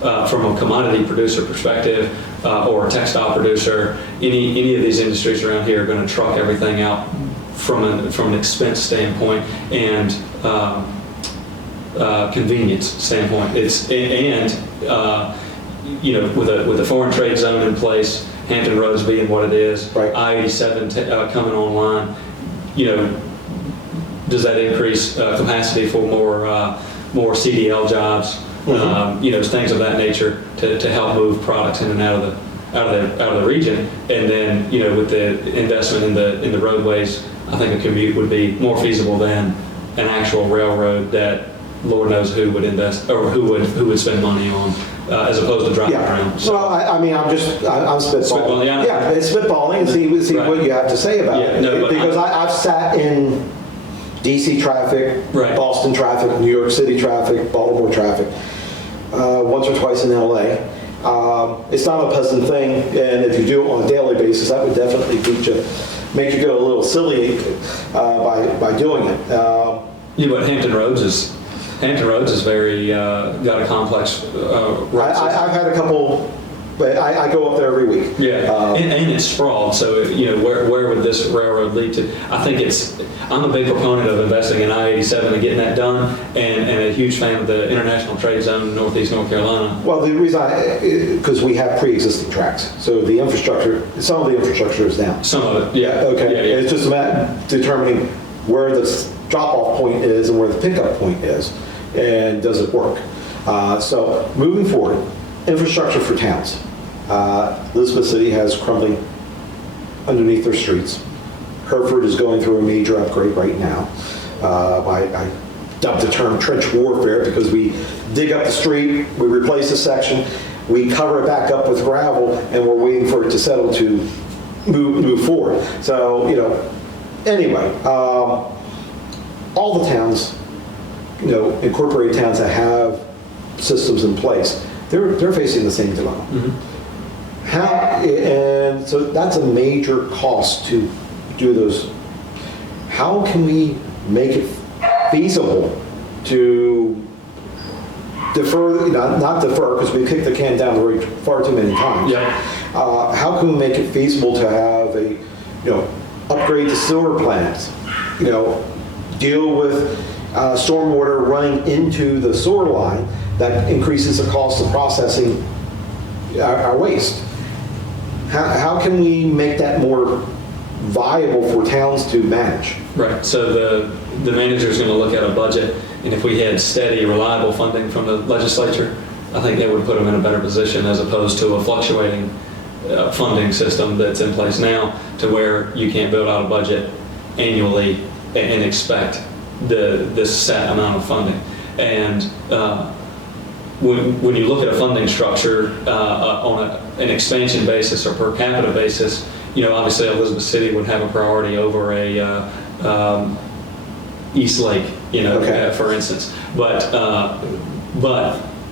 from a commodity producer perspective or a textile producer. Any of these industries around here are going to truck everything out from an expense standpoint and convenience standpoint. With a foreign trade zone in place, Hampton Roads being what it is, right. I-87 coming online, does that increase capacity for more CDL jobs, things of that nature to help move products in and out of the region, and then with the investment in the roadways, I think a commute would be more feasible than an actual railroad that Lord knows who would invest or who would spend money on, as opposed to driving around. So, well, I'm spitballing. Yeah, it's spitballing and see right. what you have to say about it. No, because I've sat in DC traffic, right. Boston traffic, New York City traffic, Baltimore traffic, once or twice in LA. It's not a pleasant thing, and if you do it on a daily basis, that would definitely make you go a little silly by doing it. But Hampton Roads is very got a complex road system. I've had a couple, but I go up there every week. Yeah, and it's sprawled. So where would this railroad lead to? I think I'm a big proponent of investing in I-87 and getting that done, and a huge fan of the international trade zone in Northeast North Carolina. Well, the reason because we have pre-existing tracks, so the infrastructure, some of the infrastructure is down. Some of it, yeah. Okay, Yeah. It's just a matter of determining where the drop-off point is and where the pickup point is, and does it work? So moving forward, infrastructure for towns. Elizabeth City has crumbling underneath their streets. Hereford is going through a major upgrade right now. I dubbed the term trench warfare because we dig up the street, we replace a section, we cover it back up with gravel, and we're waiting for it to settle to move forward. So, anyway, all the towns, incorporated towns that have systems in place, they're facing the same dilemma. And so that's a major cost to do those. How can we make it feasible to defer, not defer, because we kicked the can down the road far too many times. Yeah. How can we make it feasible to have upgrade the sewer plants, deal with stormwater running into the sewer line that increases the cost of processing our waste? How can we make that more viable for towns to manage? Right. So the manager is going to look at a budget, and if we had steady, reliable funding from the legislature, I think that would put them in a better position as opposed to a fluctuating funding system that's in place now, to where you can't build out a budget annually and expect this set amount of funding. And when you look at a funding structure on an expansion basis or per capita basis, obviously Elizabeth City would have a priority over a East Lake, Okay. for instance. But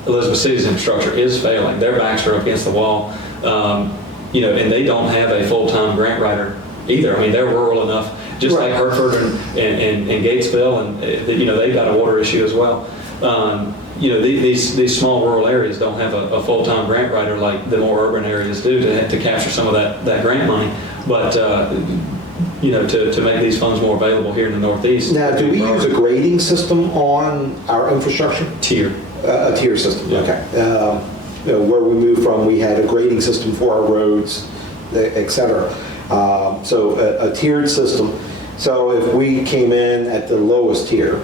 Elizabeth City's infrastructure is failing. Their backs are up against the wall, and they don't have a full-time grant writer either. I mean, they're rural enough, just Right. like Hertford and Gatesville, and they've got a water issue as well. These small rural areas don't have a full-time grant writer like the more urban areas do to capture some of that grant money. But to make these funds more available here in the Northeast. Now, do we use a grading system on our infrastructure? Tier? A tier system, Yeah. okay. Where we moved from, we had a grading system for our roads, et cetera. So a tiered system. So if we came in at the lowest tier,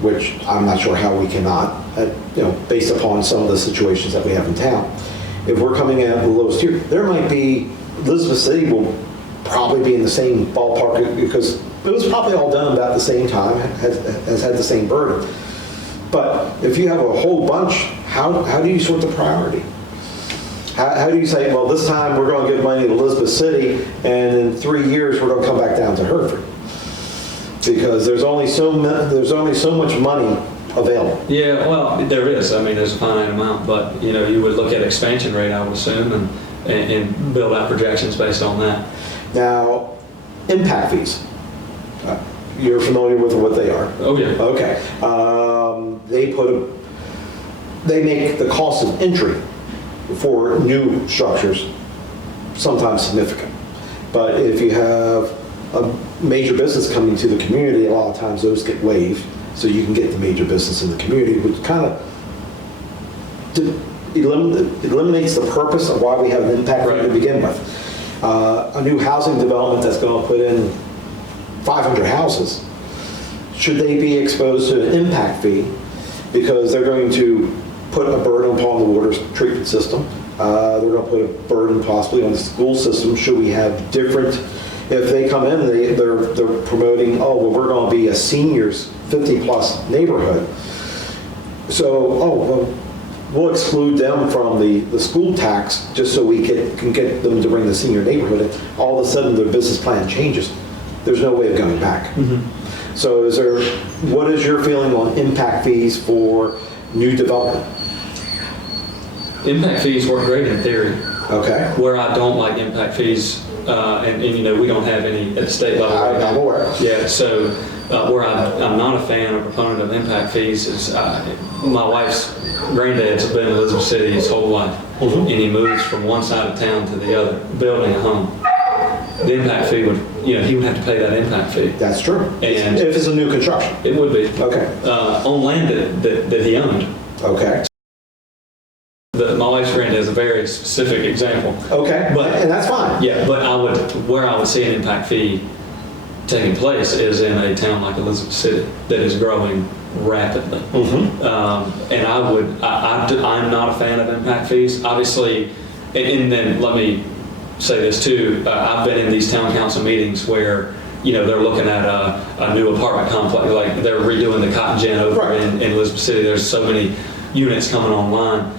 which I'm not sure how we cannot, based upon some of the situations that we have in town, if we're coming in at the lowest tier, there might be, Elizabeth City will probably be in the same ballpark because it was probably all done about the same time, has had the same burden. But if you have a whole bunch, how do you sort the priority? How do you say, well, this time we're going to give money to Elizabeth City, and in 3 years we're going to come back down to Hertford? Because there's only so much money available. Yeah, well, there is. I mean, there's a finite amount, but you would look at expansion rate, I would assume, and build out projections based on that. Now, impact fees. You're familiar with what they are? Oh yeah. Okay. They make the cost of entry for new structures sometimes significant. But if you have a major business coming to the community, a lot of times those get waived, so you can get the major business in the community, which kind of eliminates the purpose of why we have an impact fee to begin with. A new housing development that's going to put in 500 houses, should they be exposed to an impact fee because they're going to put a burden upon the water treatment system? They're going to put a burden possibly on the school system. Should we have different, if they come in, they're promoting, oh, well, we're going to be a seniors 50-plus neighborhood. So, we'll exclude them from the school tax just so we can get them to bring the senior neighborhood in. All of a sudden, their business plan changes. There's no way of going back. Mm-hmm. So what is your feeling on impact fees for new development? Impact fees work great in theory. Okay. Where I don't like impact fees, and we don't have any at the state level right now. I'm aware. Yeah, so where I'm not a fan or proponent of impact fees is my wife's granddad's been in Elizabeth City his whole life, mm-hmm. and he moves from one side of town to the other, building a home. The impact fee would, he would have to pay that impact fee. That's true. And if it's a new construction. It would be. Okay. On land that he owned. Okay. My wife's granddad is a very specific example. Okay, and that's fine. Yeah, but where I would see an impact fee taking place is in a town like Elizabeth City that is growing rapidly. Mm-hmm. And I'm not a fan of impact fees. Obviously, and then let me say this too, I've been in these town council meetings where they're looking at a new apartment complex, like they're redoing the Cotton Gin over right. in Elizabeth City. There's so many units coming online.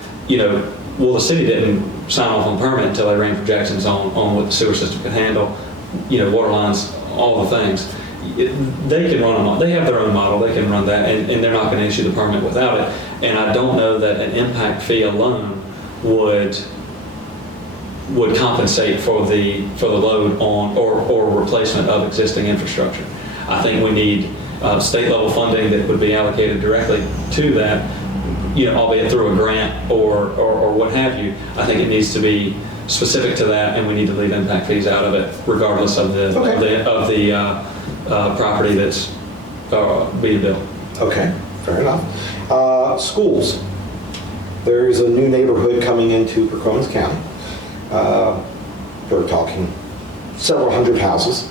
Well, the city didn't sign off on permit until they ran projections on what the sewer system could handle, water lines, all the things. they can run them. They have their own model. They can run that, and they're not going to issue the permit without it. And I don't know that an impact fee alone would compensate for the load on or replacement of existing infrastructure. I think we need state level funding that would be allocated directly to that, albeit through a grant or what have you. I think it needs to be specific to that, and we need to leave impact fees out of it, regardless of the property that's being built. Okay, fair enough. Schools. There's a new neighborhood coming into Perquimans County. We're talking several hundred houses.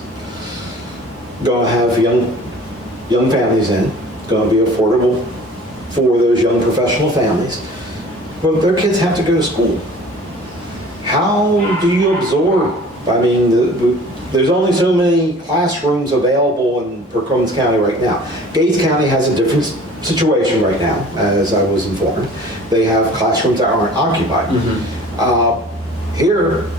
Going to have young families in. Going to be affordable for those young professional families. But their kids have to go to school. How do you absorb? I mean, there's only so many classrooms available in Perquimans County right now. Gates County has a different situation right now, as I was informed. They have classrooms that aren't occupied. Mm-hmm. Here,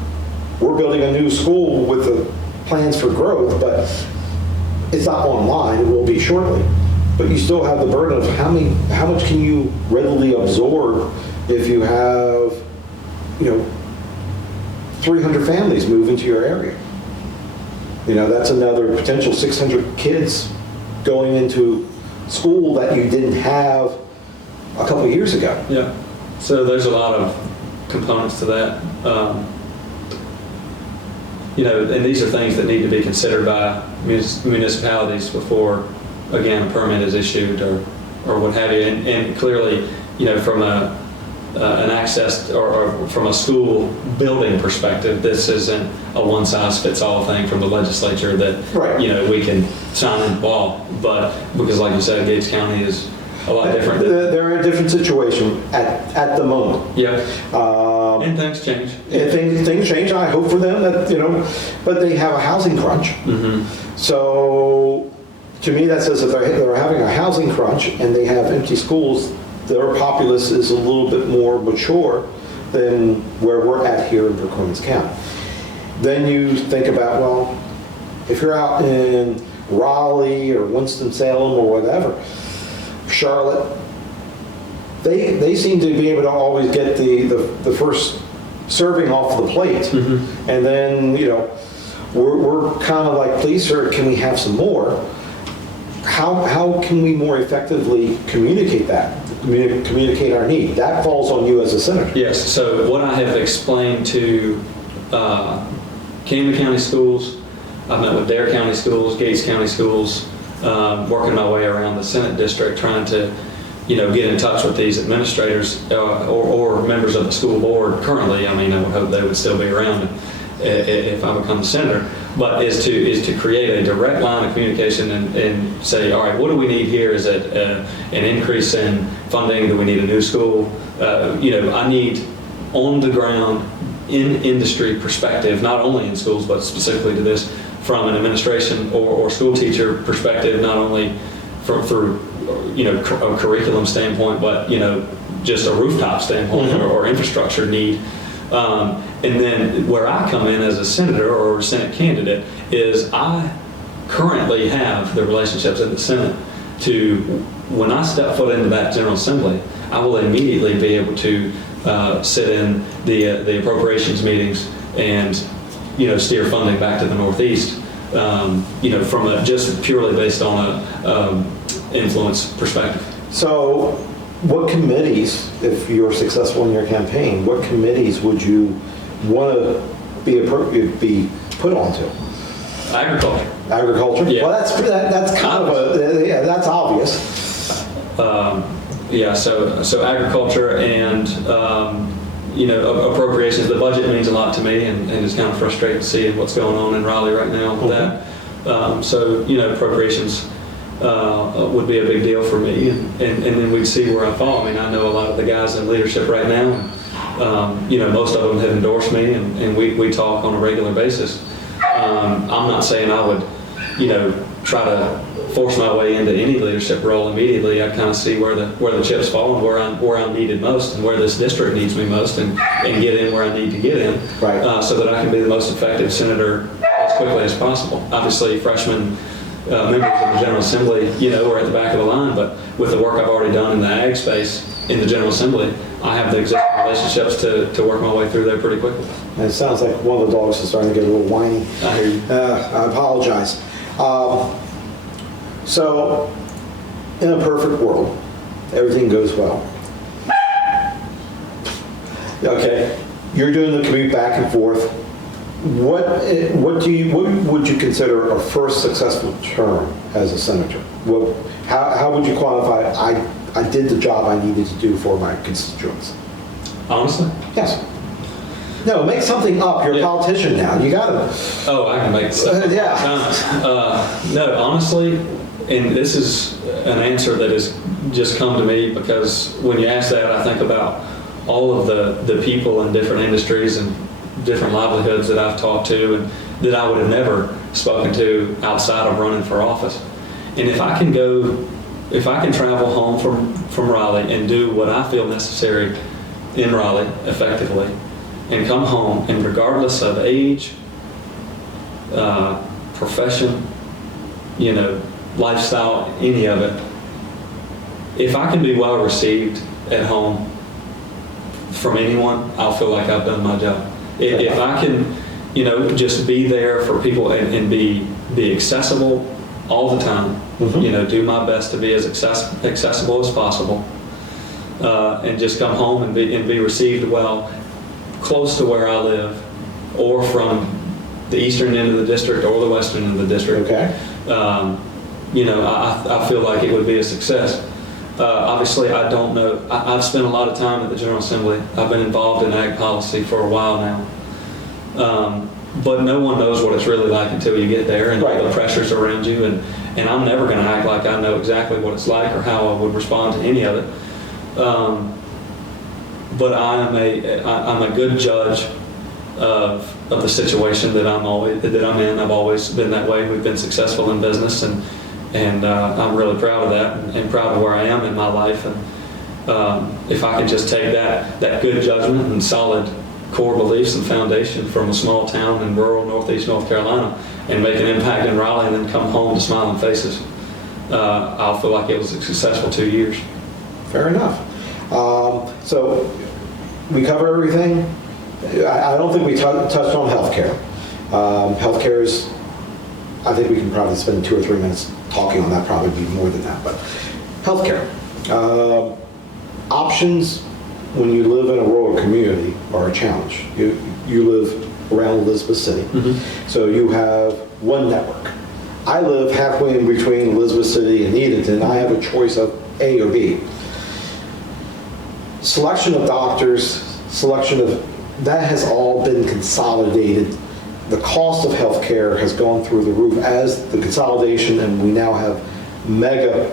we're building a new school with the plans for growth, but it's not online. It will be shortly. But you still have the burden of how much can you readily absorb if you have, 300 families move into your area. That's another potential 600 kids going into school that you didn't have a couple of years ago. Yeah. So there's a lot of components to that. And these are things that need to be considered by municipalities before, again, a permit is issued or what have you. And clearly, from an access or from a school building perspective, this isn't a one-size-fits-all thing from the legislature that right. We can sign in law. But because, like you said, Gates County is a lot different. They're in a different situation at the moment. Yeah. And things change. And things change. I hope for them that but they have a housing crunch. Mm-hmm. So to me, that says that they're having a housing crunch and they have empty schools. Their populace is a little bit more mature than where we're at here in Perquimans County. Then you think about, well, if you're out in Raleigh or Winston-Salem or whatever, Charlotte, they seem to be able to always get the first serving off the plate. Mm-hmm. And then, we're kind of like, please, sir, can we have some more? How can we more effectively communicate that? Communicate our need? That falls on you as a senator. Yes. So what I have explained to Camden County schools, I've met with Dare County schools, Gates County schools, working my way around the Senate district, trying to, get in touch with these administrators or members of the school board currently. I mean, I would hope they would still be around if I become the senator. But is to create a direct line of communication and say, all right, what do we need here? Is it an increase in funding? Do we need a new school? I need on the ground in industry perspective, not only in schools, but specifically to this, from an administration or school teacher perspective, not only through a curriculum standpoint, but just a rooftop standpoint. Mm-hmm. or infrastructure need. And then where I come in as a senator or a Senate candidate is I currently have the relationships in the Senate to, when I step foot into that General Assembly, I will immediately be able to sit in the appropriations meetings and steer funding back to the Northeast. From just purely based on a influence perspective. So, what committees, if you're successful in your campaign, what committees would you want to be put onto? Agriculture. Agriculture? Yeah. Well, that's kind of that's obvious. So agriculture and appropriations. The budget means a lot to me, and it's kind of frustrating to see what's going on in Raleigh right now with that. Appropriations would be a big deal for me, and then we'd see where I fall. I mean, I know a lot of the guys in leadership right now. Most of them have endorsed me, and we talk on a regular basis. I'm not saying I would, try to force my way into any leadership role immediately. I'd kind of see where the chips fall and where I'm needed most, and where this district needs me most, and get in where I need to get in, right. So that I can be the most effective senator as quickly as possible. Obviously, freshman members of the General Assembly, are at the back of the line, but with the work I've already done in the ag space in the General Assembly, I have the existing relationships to work my way through there pretty quickly. And it sounds like one of the dogs is starting to get a little whiny. I hear you. I apologize. So, in a perfect world, everything goes well. Okay, you're doing the commute back and forth. What would you consider a first successful term as a senator? How would you quantify? I did the job I needed to do for my constituents. Honestly? Yes. No, make something up. You're a politician now. You got to. Oh, I can make stuff. Yeah. No, honestly, and this is an answer that has just come to me because when you ask that, I think about all of the people in different industries and different livelihoods that I've talked to and that I would have never spoken to outside of running for office. And if I can travel home from Raleigh and do what I feel necessary in Raleigh effectively and come home, and regardless of age, profession, lifestyle, any of it, if I can be well received at home from anyone, I'll feel like I've done my job. If I can, just be there for people and be accessible all the time, do my best to be as accessible as possible, and just come home and be received well, close to where I live, or from the eastern end of the district or the western end of the district. Okay. I feel like it would be a success. Obviously, I don't know. I've spent a lot of time at the General Assembly. I've been involved in ag policy for a while now. But no one knows what it's really like until you get there and the pressures around you. And I'm never going to act like I know exactly what it's like or how I would respond to any of it. But I'm a good judge of the situation that I'm in. I've always been that way. We've been successful in business, and I'm really proud of that and proud of where I am in my life. And if I can just take that good judgment and solid core beliefs and foundation from a small town in rural Northeast North Carolina and make an impact in Raleigh and then come home to smiling faces, I'll feel like it was a successful 2 years. Fair enough. So we cover everything. I don't think we touched on healthcare. Healthcare is, I think we can probably spend 2 or 3 minutes talking on that, probably be more than that, but healthcare. Options when you live in a rural community are a challenge. You live around Elizabeth City, so you have one network. I live halfway in between Elizabeth City and Edenton. I have a choice of A or B. Selection of doctors, that has all been consolidated. The cost of healthcare has gone through the roof as the consolidation, and we now have mega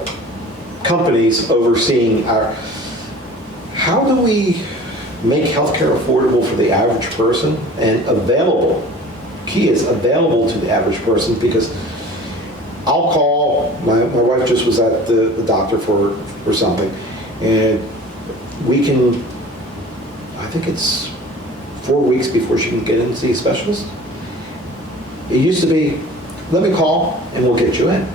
companies overseeing our. How do we make healthcare affordable for the average person and available? Key is available to the average person, because I'll call, my wife just was at the doctor for something, and we can, I think it's 4 weeks before she can get in and see a specialist. It used to be, let me call and we'll get you in.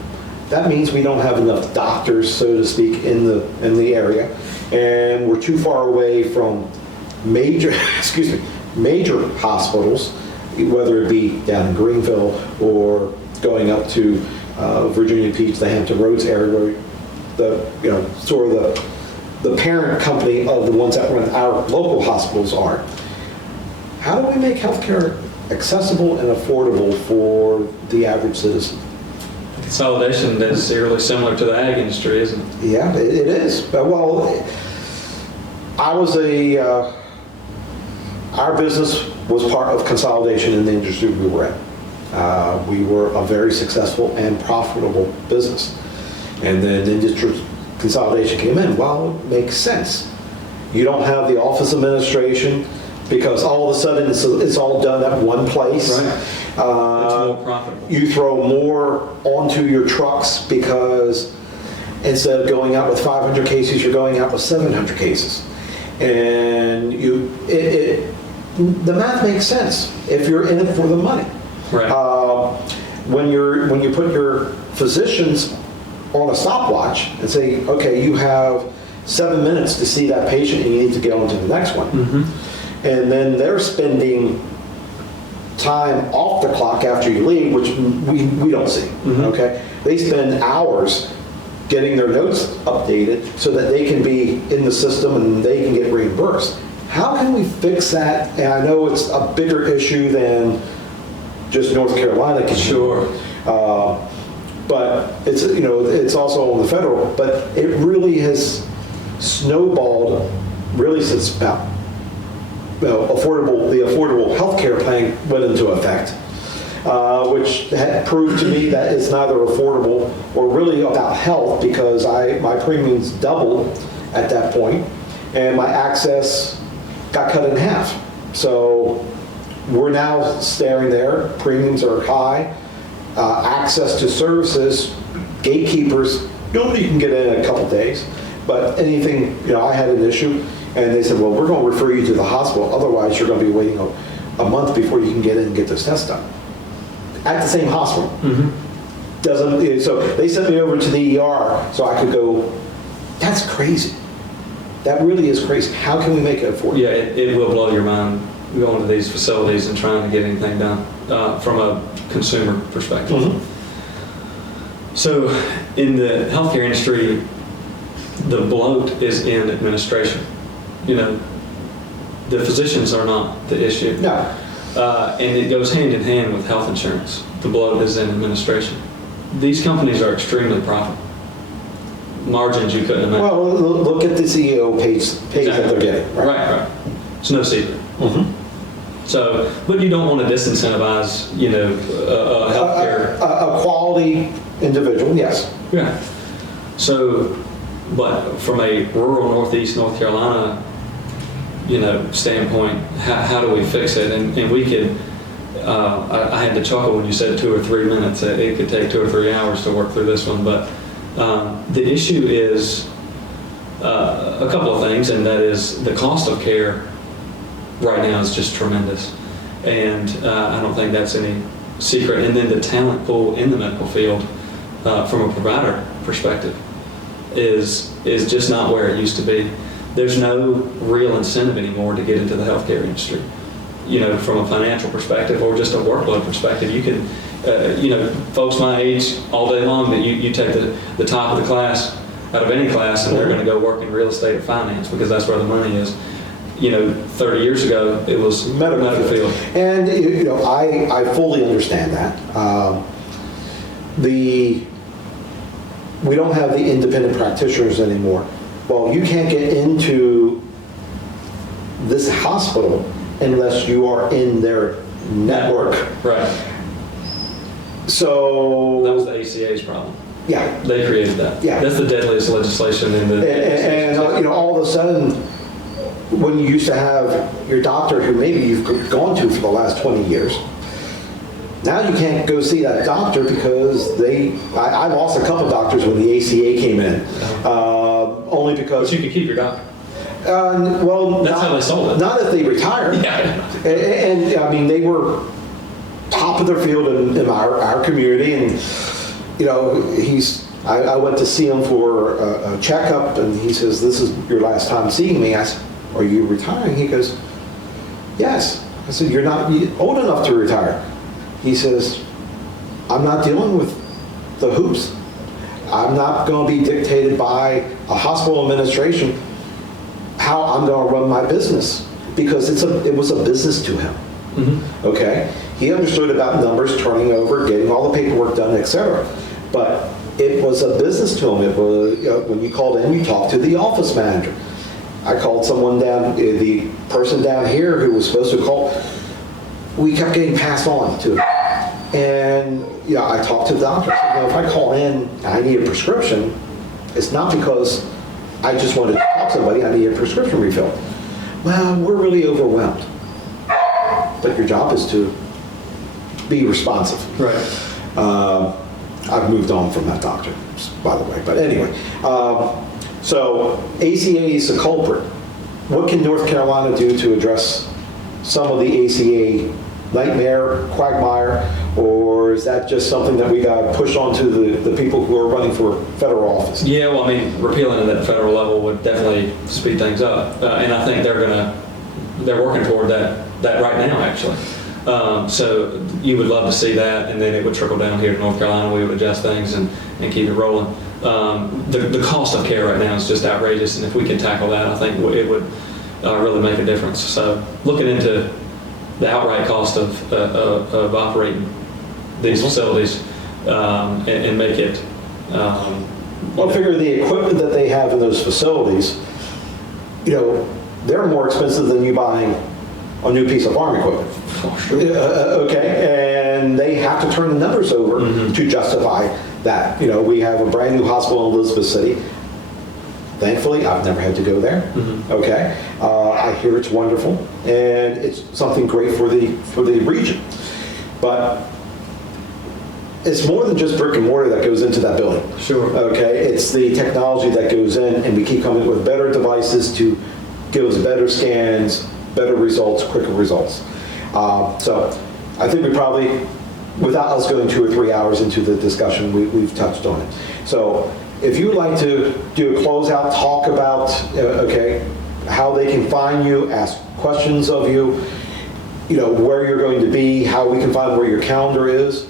That means we don't have enough doctors, so to speak, in the area, and we're too far away from major hospitals, whether it be down in Greenville or going up to Virginia Beach, the Hampton Roads area, where the parent company of the ones that run our local hospitals are. How do we make healthcare accessible and affordable for the average citizen? Consolidation is eerily similar to the ag industry, isn't it? Yeah, it is. Well, our business was part of consolidation in the industry we were in. We were a very successful and profitable business. And then industry consolidation came in. Well, it makes sense. You don't have the office administration, because all of a sudden it's all done at one place. Right. It's more profitable. You throw more onto your trucks, because instead of going out with 500 cases, you're going out with 700 cases. And the math makes sense if you're in it for the money. Right. When you put your physicians on a stopwatch and say, okay, you have 7 minutes to see that patient and you need to go on to the next one. And then they're spending time off the clock after you leave, which we don't see, okay? They spend hours getting their notes updated so that they can be in the system and they can get reimbursed. How can we fix that? And I know it's a bigger issue than just North Carolina. Sure. But it's, you know, it's also on the federal, but it really has snowballed really since about the affordable health care plan went into effect, which had proved to me that it's neither affordable or really about health, because my premiums doubled at that point and my access got cut in half. So we're now staring there, premiums are high, access to services, gatekeepers, you can get in a couple days, but anything, you know, I had an issue and they said, well, we're going to refer you to the hospital, otherwise you're going to be waiting a month before you can get in and get those tests done. At the same hospital. So they sent me over to the ER so I could go, that's crazy. That really is crazy. How can we make it affordable? Yeah, it will blow your mind going to these facilities and trying to get anything done from a consumer perspective. So in the healthcare industry, the bloat is in administration. You know, the physicians are not the issue. No. And it goes hand in hand with health insurance. The bloat is in administration. These companies are extremely profitable. Margins you couldn't imagine. Well, look at the CEO page Exactly. that they're getting. Right. It's no secret. So, but you don't want to disincentivize, you know, healthcare. A quality individual, yes. Yeah. So, but from a rural Northeast North Carolina, you know, standpoint, how do we fix it? And we could, I had to chuckle when you said 2 or 3 minutes. It could take 2 or 3 hours to work through this one. But the issue is a couple of things, and that is the cost of care right now is just tremendous. And I don't think that's any secret. And then the talent pool in the medical field from a provider perspective is just not where it used to be. There's no real incentive anymore to get into the healthcare industry, you know, from a financial perspective or just a workload perspective. You can, you know, folks my age all day long, that you take the top of the class out of any class and they're going to go work in real estate or finance because that's where the money is. You know, 30 years ago, it was medical field. And, you know, I fully understand that. We don't have the independent practitioners anymore. Well, you can't get into this hospital unless you are in their network. Right. So that was the ACA's problem. Yeah. They created that. Yeah. That's the deadliest legislation in the... And you know, all of a sudden, when you used to have your doctor who maybe you've gone to for the last 20 years, now you can't go see that doctor because I lost a couple doctors when the ACA came in. Only because... But you could keep your doctor. Well, that's how they sold it. Not if they retire. Yeah. And I mean, they were top of their field in our community. And, you know, I went to see him for a checkup, and he says, "This is your last time seeing me." I said, "Are you retiring?" He goes, "Yes." I said, "You're not old enough to retire." He says, "I'm not dealing with the hoops. I'm not going to be dictated by a hospital administration how I'm going to run my business," because it was a business to him. Okay, he understood about numbers, turning over, getting all the paperwork done, etc. But it was a business to him. It was, you know, when you called in, you talked to the office manager. I called someone down, the person down here who was supposed to call. We kept getting passed on to him. And yeah, I talked to the doctor. I said, "You know, if I call in and I need a prescription, it's not because I just wanted to talk to somebody. I need a prescription refill." "Well, we're really overwhelmed." But your job is to be responsive. Right. I've moved on from that doctor, by the way. But anyway, so ACA is the culprit. What can North Carolina do to address some of the ACA nightmare, quagmire, or is that just something that we got to push on to the people who are running for federal office? Yeah, well, I mean, repealing it at the federal level would definitely speed things up, and I think they're working toward that right now, actually. So you would love to see that, and then it would trickle down here to North Carolina. We would adjust things and keep it rolling. The cost of care right now is just outrageous, and if we can tackle that, I think it would really make a difference. So looking into the outright cost of operating these facilities and make it. Well, figure the equipment that they have in those facilities, they're more expensive than you buying a new piece of farm equipment. Okay, and they have to turn the numbers over to justify that. We have a brand new hospital in Elizabeth City. Thankfully, I've never had to go there. Okay, I hear it's wonderful, and it's something great for the region. But it's more than just brick and mortar that goes into that building. Sure. Okay, it's the technology that goes in, and we keep coming up with better devices to give us better scans, better results, quicker results. So I think we probably, without us going 2 or 3 hours into the discussion, we've touched on it. So if you would like to do a closeout, talk about, how they can find you, ask questions of you, where you're going to be, how we can find where your calendar is,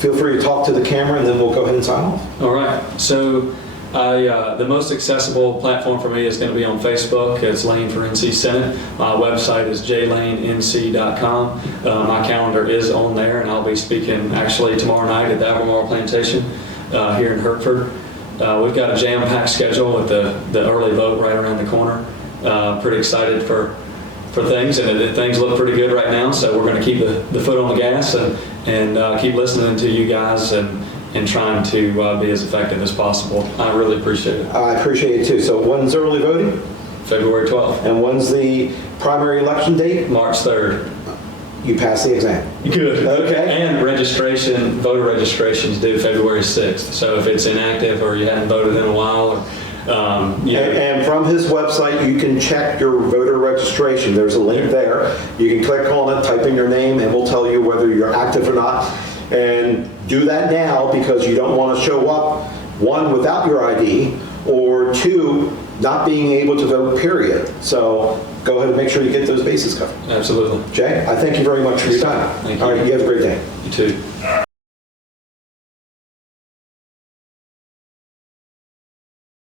feel free to talk to the camera, and then we'll go ahead and sign off. All right. So the most accessible platform for me is going to be on Facebook. It's Lane for NC Senate. My website is jlanenc.com. My calendar is on there, and I'll be speaking actually tomorrow night at the Albemarle Plantation here in Hertford. We've got a jam-packed schedule with the early vote right around the corner. Pretty excited for things, and things look pretty good right now, so we're going to keep the foot on the gas and keep listening to you guys and trying to be as effective as possible. I really appreciate it. I appreciate it too. So when's early voting? February 12th. And when's the primary election date? March 3rd. You passed the exam. Good. Okay. And voter registration is due February 6th. So if it's inactive or you haven't voted in a while, and from his website, you can check your voter registration. There's a link there. You can click on it, type in your name, and we'll tell you whether you're active or not. And do that now, because you don't want to show up, 1, without your ID, or 2, not being able to vote, period. So go ahead and make sure you get those bases covered. Absolutely. Jay, I thank you very much for your time. Thank you. All right, you have a great day. You too.